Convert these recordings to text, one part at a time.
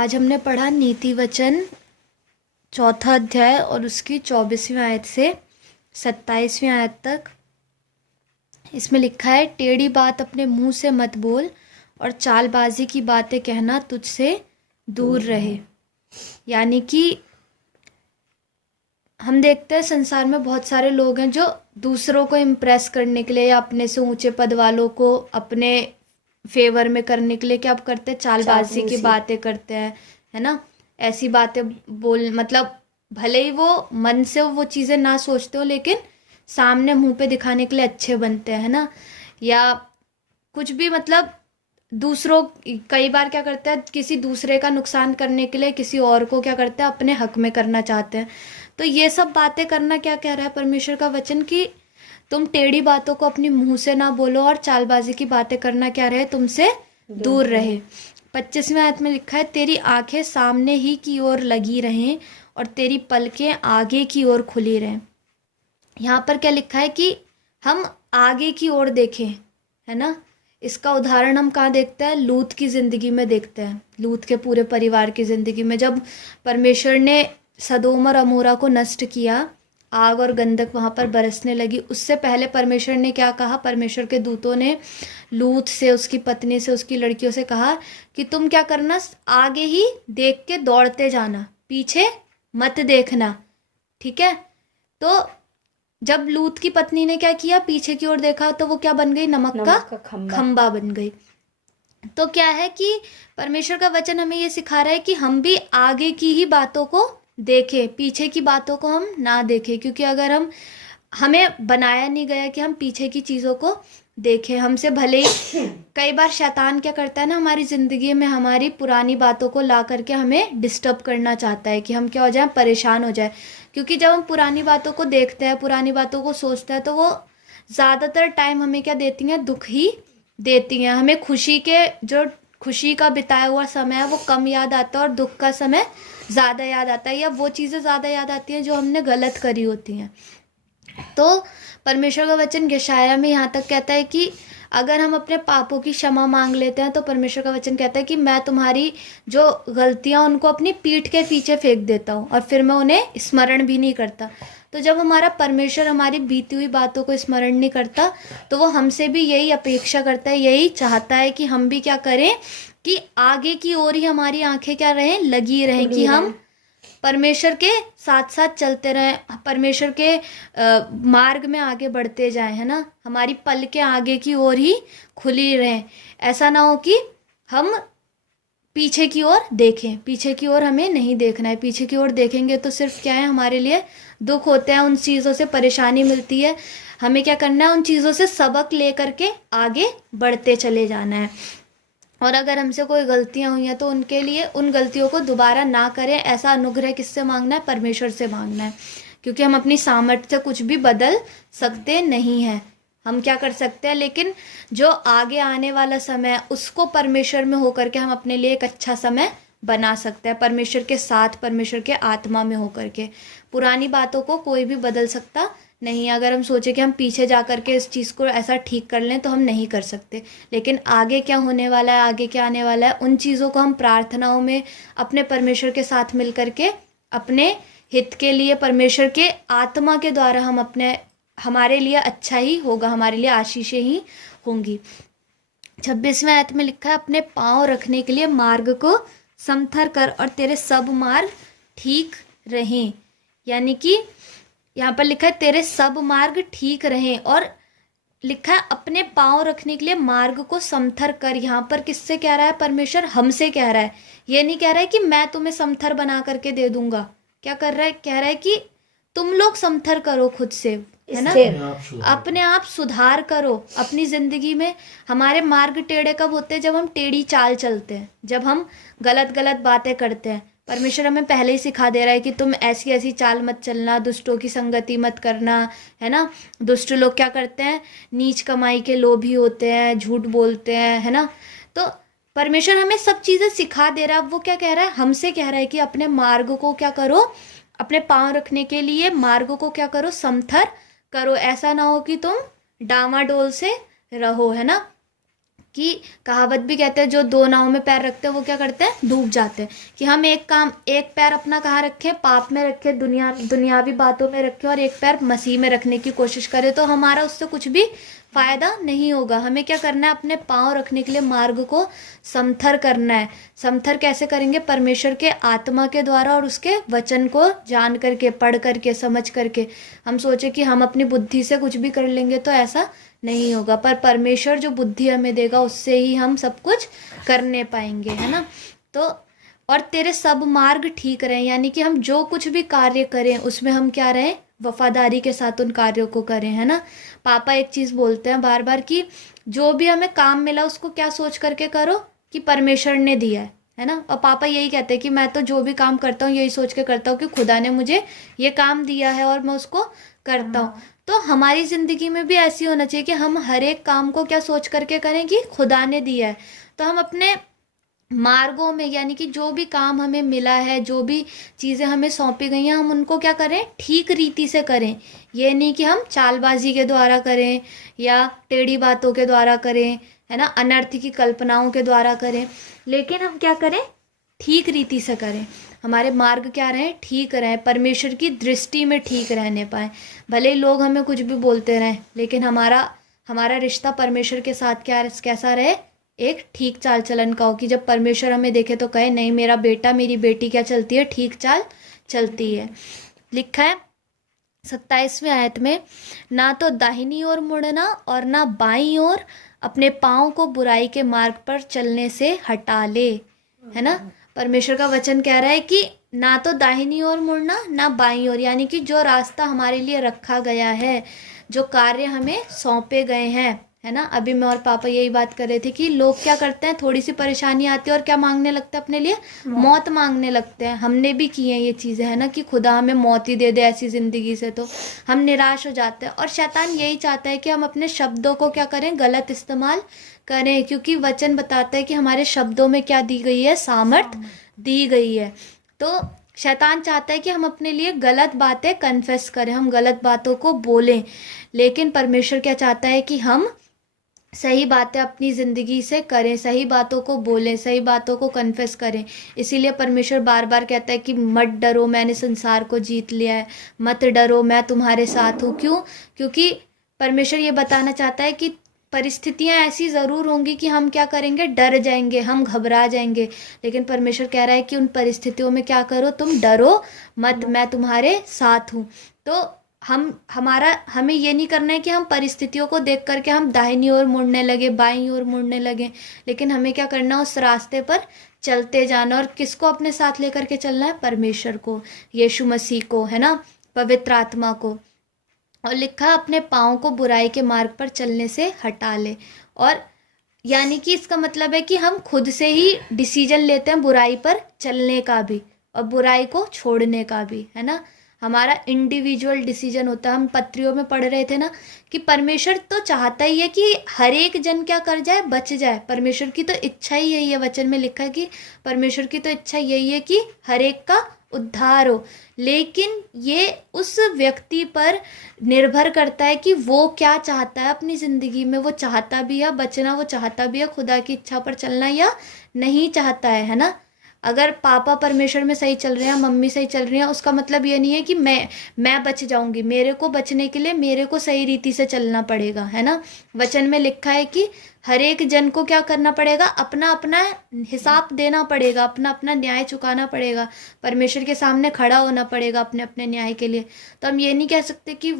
आज हमने पढ़ा नीति वचन चौथा अध्याय और उसकी 24वीं आयत से 27वीं आयत तक। इसमें लिखा है, टेढ़ी बात अपने मुंह से मत बोल और चालबाजी की बातें कहना तुझसे दूर रहे। यानी कि हम देखते हैं संसार में बहुत सारे लोग हैं जो दूसरों को इम्प्रेस करने के लिए या अपने से ऊंचे पद वालों को अपने फेवर में करने के लिए क्या करते हैं, चालबाजी की बातें करते हैं, है ना। ऐसी बातें बोल मतलब भले ही वो मन से वो चीज़ें ना सोचते हो लेकिन सामने मुंह पे दिखाने के लिए अच्छे बनते हैं, है ना। या कुछ भी मतलब दूसरों कई बार क्या करते हैं, किसी दूसरे का नुकसान करने के लिए किसी और को क्या करते हैं, अपने हक में करना चाहते हैं। तो ये सब बातें करना क्या कह रहा है परमेश्वर का वचन कि तुम टेढ़ी बातों को अपनी मुंह से ना बोलो और चालबाजी की बातें करना क्या रहे, तुमसे दूर रहे। 25वें आयत में लिखा है, तेरी आंखें सामने ही की ओर लगी रहें और तेरी पलकें आगे की ओर खुली रहें। यहाँ पर क्या लिखा है कि हम आगे की ओर देखें, है ना। इसका उदाहरण हम कहाँ देखते हैं, लूत की ज़िंदगी में देखते हैं। लूत के पूरे परिवार की ज़िंदगी में जब परमेश्वर ने सदोम और अमोरा को नष्ट किया, आग और गंधक वहाँ पर बरसने लगी, उससे पहले परमेश्वर ने क्या कहा, परमेश्वर के दूतों ने लूत से, उसकी पत्नी से, उसकी लड़कियों से कहा कि तुम क्या करना, आगे ही देख के दौड़ते जाना, पीछे मत देखना, ठीक है। तो जब लूत की पत्नी ने क्या किया, पीछे की ओर देखा तो वो क्या बन गई, नमक का खंबा बन गई। तो क्या है कि परमेश्वर का वचन हमें ये सिखा रहा है कि हम भी आगे की ही बातों को देखें, पीछे की बातों को हम ना देखें। क्योंकि अगर हमें बनाया नहीं गया कि हम पीछे की चीज़ों को देखें। हमसे भले ही कई बार शैतान क्या करता है ना, हमारी ज़िंदगी में हमारी पुरानी बातों को ला करके हमें डिस्टर्ब करना चाहता है कि हम क्या हो जाएं, परेशान हो जाए। क्योंकि जब हम पुरानी बातों को देखते हैं, पुरानी बातों को सोचते हैं, तो वो ज़्यादातर टाइम हमें क्या देती हैं, दुख ही देती हैं। हमें खुशी का बिताया हुआ समय है वो कम याद आता है और दुख का समय ज़्यादा याद आता है, या वो चीज़ें ज़्यादा याद आती हैं जो हमने गलत करी होती हैं। तो परमेश्वर का वचन यशाया में यहाँ तक कहता है कि अगर हम अपने पापों की क्षमा मांग लेते हैं तो परमेश्वर का वचन कहता है कि मैं तुम्हारी जो गलतियाँ उनको अपनी पीठ के पीछे फेंक देता हूँ और फिर मैं उन्हें स्मरण भी नहीं करता। तो जब हमारा परमेश्वर हमारी बीती हुई बातों को स्मरण नहीं करता तो वो हमसे भी यही अपेक्षा करता है, यही चाहता है कि हम भी क्या करें, कि आगे की ओर ही हमारी आंखें क्या रहें, लगी रहें, कि हम परमेश्वर के साथ साथ चलते रहें, परमेश्वर के मार्ग में आगे बढ़ते जाएं, है ना। हमारी पलकें आगे की ओर ही खुली रहें। ऐसा ना हो कि हम पीछे की ओर देखें, पीछे की ओर हमें नहीं देखना है। पीछे की ओर देखेंगे तो सिर्फ क्या है, हमारे लिए दुख होते हैं, उन चीज़ों से परेशानी मिलती है। हमें क्या करना है, उन चीज़ों से सबक ले करके आगे बढ़ते चले जाना है। और अगर हमसे कोई गलतियां हुई हैं तो उनके लिए उन गलतियों को दोबारा ना करें, ऐसा अनुग्रह किससे मांगना है, परमेश्वर से मांगना है। क्योंकि हम अपनी सामर्थ्य से कुछ भी बदल सकते नहीं हैं। हम क्या कर सकते हैं, लेकिन जो आगे आने वाला समय है उसको परमेश्वर में होकर के हम अपने लिए एक अच्छा समय बना सकते हैं, परमेश्वर के साथ, परमेश्वर के आत्मा में होकर के। पुरानी बातों को कोई भी बदल सकता नहीं। अगर हम सोचे कि हम पीछे जा कर के इस चीज़ को ऐसा ठीक कर लें तो हम नहीं कर सकते। लेकिन आगे क्या होने वाला है, आगे क्या आने वाला है, उन चीज़ों को हम प्रार्थनाओं में अपने परमेश्वर के साथ मिल कर के अपने हित के लिए, परमेश्वर के आत्मा के द्वारा हम हमारे लिए अच्छा ही होगा, हमारे लिए आशीषें ही होंगी। 26वें आयत में लिखा है, अपने पाँव रखने के लिए मार्ग को समथर कर और तेरे सब मार्ग ठीक रहें। यानी कि यहाँ पर लिखा है तेरे सब मार्ग ठीक रहें, और लिखा है अपने पाँव रखने के लिए मार्ग को समथर कर। यहाँ पर किससे कह रहा है, परमेश्वर हमसे कह रहा है। ये नहीं कह रहा है कि मैं तुम्हें समथर बना करके दे दूंगा। क्या कर रहा है, कह रहा है कि तुम लोग समथर करो खुद से, है ना, अपने आप सुधार करो अपनी जिंदगी में। हमारे मार्ग टेढ़े कब होते हैं, जब हम टेढ़ी चाल चलते हैं, जब हम गलत गलत बातें करते हैं। परमेश्वर हमें पहले ही सिखा दे रहा है कि तुम ऐसी ऐसी चाल मत चलना, दुष्टों की संगति मत करना, है ना। दुष्ट लोग क्या करते हैं, नीच कमाई के लोभी होते हैं, झूठ बोलते हैं, है ना। तो परमेश्वर हमें सब चीज़ें सिखा दे रहा है। अब वो क्या कह रहा है, हमसे कह रहा है कि अपने मार्ग को क्या करो, अपने पाँव रखने के लिए मार्ग को क्या करो, समथर करो। ऐसा ना हो कि तुम डामाडोल से रहो, है ना। कि कहावत भी कहते हैं जो दो नाव में पैर रखते हैं वो क्या करते हैं, डूब जाते हैं। कि हम एक पैर अपना कहाँ रखें, पाप में रखें, दुनियावी बातों में रखें, और एक पैर मसीह में रखने की कोशिश करें, तो हमारा उससे कुछ भी फायदा नहीं होगा। हमें क्या करना है, अपने पाँव रखने के लिए मार्ग को समथर करना है। समथर कैसे करेंगे, परमेश्वर के आत्मा के द्वारा और उसके वचन को जान करके, पढ़ करके, समझ करके। हम सोचे कि हम अपनी बुद्धि से कुछ भी कर लेंगे, तो ऐसा नहीं होगा। पर परमेश्वर जो बुद्धि हमें देगा उससे ही हम सब कुछ करने पाएंगे, है ना। तो और तेरे सब मार्ग ठीक रहें, यानी कि हम जो कुछ भी कार्य करें उसमें हम क्या रहें, वफादारी के साथ उन कार्यों को करें, है ना। पापा एक चीज़ बोलते हैं बार बार कि जो भी हमें काम मिला उसको क्या सोच करके करो कि परमेश्वर ने दिया है ना। और पापा यही कहते हैं कि मैं तो जो भी काम करता हूँ यही सोच के करता हूँ कि खुदा ने मुझे ये काम दिया है और मैं उसको करता हूँ। तो हमारी ज़िंदगी में भी ऐसी होना चाहिए कि हम हर एक काम को क्या सोच करके करें कि खुदा ने दिया है। तो हम अपने मार्गों में, यानी कि जो भी काम हमें मिला है, जो भी चीज़ें हमें सौंपी गई हैं, हम उनको क्या करें, ठीक रीति से करें। ये नहीं कि हम चालबाजी के द्वारा करें या टेढ़ी बातों के द्वारा करें, है ना, अनर्थ की कल्पनाओं के द्वारा करें, लेकिन हम क्या करें, ठीक रीति से करें। हमारे मार्ग क्या रहें, ठीक रहें, परमेश्वर की दृष्टि में ठीक रहने पाए। भले ही लोग हमें कुछ भी बोलते रहें, लेकिन हमारा रिश्ता परमेश्वर के साथ कैसा रहे, एक ठीक चाल चलन का हो। कि जब परमेश्वर हमें देखे तो कहे नहीं, मेरा बेटा मेरी बेटी क्या चलती है, ठीक चाल चलती है। लिखा है 27वें आयत में, ना तो दाहिनी ओर मुड़ना और ना बाईं ओर, अपने पाँव को बुराई के मार्ग पर चलने से हटा ले, है ना। परमेश्वर का वचन कह रहा है कि ना तो दाहिनी ओर मुड़ना ना बाईं ओर, यानी कि जो रास्ता हमारे लिए रखा गया है, जो कार्य हमें सौंपे गए हैं, है ना। अभी मैं और पापा यही बात कर रहे थे कि लोग क्या करते हैं, थोड़ी सी परेशानी आती है और क्या मांगने लगते हैं अपने लिए, मौत मांगने लगते हैं। हमने भी की हैं ये चीज़ें, है ना, कि खुदा हमें मौत ही दे दे ऐसी ज़िंदगी से, तो हम निराश हो जाते हैं। और शैतान यही चाहता है कि हम अपने शब्दों को क्या करें, गलत इस्तेमाल करें, क्योंकि वचन बताता है कि हमारे शब्दों में क्या दी गई है, सामर्थ दी गई है। तो शैतान चाहता है कि हम अपने लिए गलत बातें कन्फेस करें, हम गलत बातों को बोलें, लेकिन परमेश्वर क्या चाहता है कि हम सही बातें अपनी ज़िंदगी से करें, सही बातों को बोलें, सही बातों को कन्फेस करें। इसीलिए परमेश्वर बार बार कहता है कि मत डरो, मैंने संसार को जीत लिया है, मत डरो, मैं तुम्हारे साथ हूँ। क्यों? क्योंकि परमेश्वर ये बताना चाहता है कि परिस्थितियाँ ऐसी ज़रूर होंगी कि हम क्या करेंगे, डर जाएंगे, हम घबरा जाएंगे, लेकिन परमेश्वर कह रहा है कि उन परिस्थितियों में क्या करो, तुम डरो मत, मैं तुम्हारे साथ हूँ। तो हमें ये नहीं करना है कि हम परिस्थितियों को देख करके हम दाहिनी ओर मुड़ने लगे, बाईं ओर मुड़ने लगे, लेकिन हमें क्या करना, उस रास्ते पर चलते जाना। और किसको अपने साथ लेकर के चलना है, परमेश्वर को, यीशु मसीह को, है ना, पवित्र आत्मा को। और लिखा, अपने पाँव को बुराई के मार्ग पर चलने से हटा ले। और यानी कि इसका मतलब है कि हम खुद से ही डिसीजन लेते हैं बुराई पर चलने का भी और बुराई को छोड़ने का भी, है ना। हमारा इंडिविजुअल डिसीजन होता है। हम पत्रियों में पढ़ रहे थे ना कि परमेश्वर तो चाहता ही है कि हर एक जन क्या कर जाए, बच जाए। परमेश्वर की तो इच्छा ही यही है, वचन में लिखा है कि परमेश्वर की तो इच्छा यही है कि हर एक का उद्धार हो। लेकिन ये उस व्यक्ति पर निर्भर करता है कि वो क्या चाहता है अपनी ज़िंदगी में। वो चाहता भी है बचना, वो चाहता भी है खुदा की इच्छा पर चलना, या नहीं चाहता है ना। अगर पापा परमेश्वर में सही चल रहे हैं, मम्मी सही चल रही हैं, उसका मतलब ये नहीं है कि मैं बच जाऊंगी। मेरे को बचने के लिए मेरे को सही रीति से चलना पड़ेगा, है ना। वचन में लिखा है कि हर एक जन को क्या करना पड़ेगा, अपना अपना हिसाब देना पड़ेगा, अपना अपना न्याय चुकाना पड़ेगा, परमेश्वर के सामने खड़ा होना पड़ेगा अपने अपने न्याय के लिए। तो हम ये नहीं कह सकते कि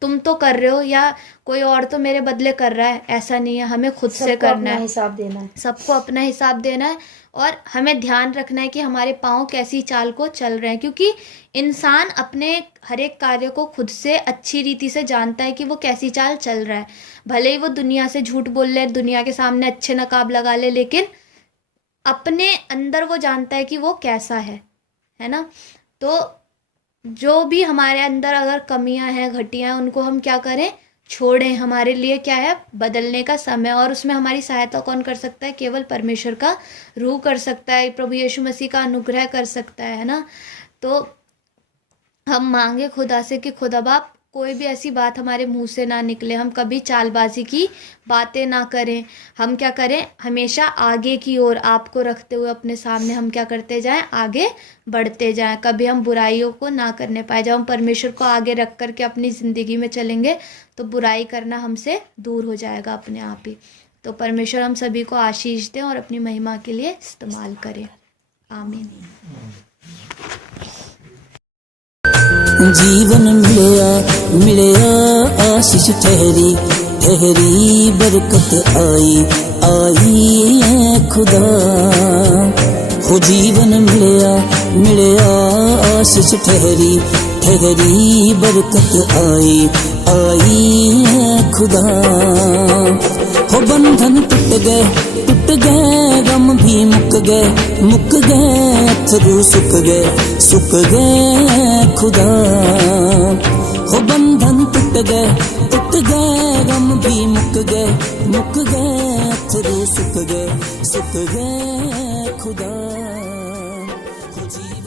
तुम तो कर रहे हो या कोई और तो मेरे बदले कर रहा है, ऐसा नहीं है। हमें खुद से करना है, हिसाब देना है, सबको अपना हिसाब देना है। और हमें ध्यान रखना है कि हमारे पाँव कैसी चाल को चल रहे हैं, क्योंकि इंसान अपने हर एक कार्य को खुद से अच्छी रीति से जानता है कि वो कैसी चाल चल रहा है। भले ही वो दुनिया से झूठ बोल ले, दुनिया के सामने अच्छे नकाब लगा ले, लेकिन अपने अंदर वो जानता है कि वो कैसा है ना। तो जो भी हमारे अंदर अगर कमियां हैं, घटियां हैं, उनको हम क्या करें, छोड़ें। हमारे लिए क्या है, बदलने का समय। और उसमें हमारी सहायता कौन कर सकता है, केवल परमेश्वर का रूह कर सकता है, प्रभु यीशु मसीह का अनुग्रह कर सकता है ना। तो हम मांगे खुदा से कि खुदा बाप कोई भी ऐसी बात हमारे मुंह से ना निकले, हम कभी चालबाजी की बातें ना करें। हम क्या करें, हमेशा आगे की ओर आपको रखते हुए अपने सामने हम क्या करते जाएं, आगे बढ़ते जाएं। कभी हम बुराइयों को ना करने पाए। जब हम परमेश्वर को आगे रख करके अपनी ज़िंदगी में चलेंगे तो बुराई करना हमसे दूर हो जाएगा अपने आप ही। तो परमेश्वर हम सभी को आशीष दें और अपनी महिमा के लिए इस्तेमाल करें। आमीन। जीवन मिलया मिलया आशीष ठहरी ठहरी बरकत आई आई है खुदा। हो जीवन मिलया मिलया आशीष ठहरी ठहरी बरकत आई आई है खुदा। हो बंधन टूट गए गम भी मुक गए अथरू सुख गए खुदा। हो बंधन टूट गए गम भी मुक गए अथरू सुख गए खुदा। हो जीवन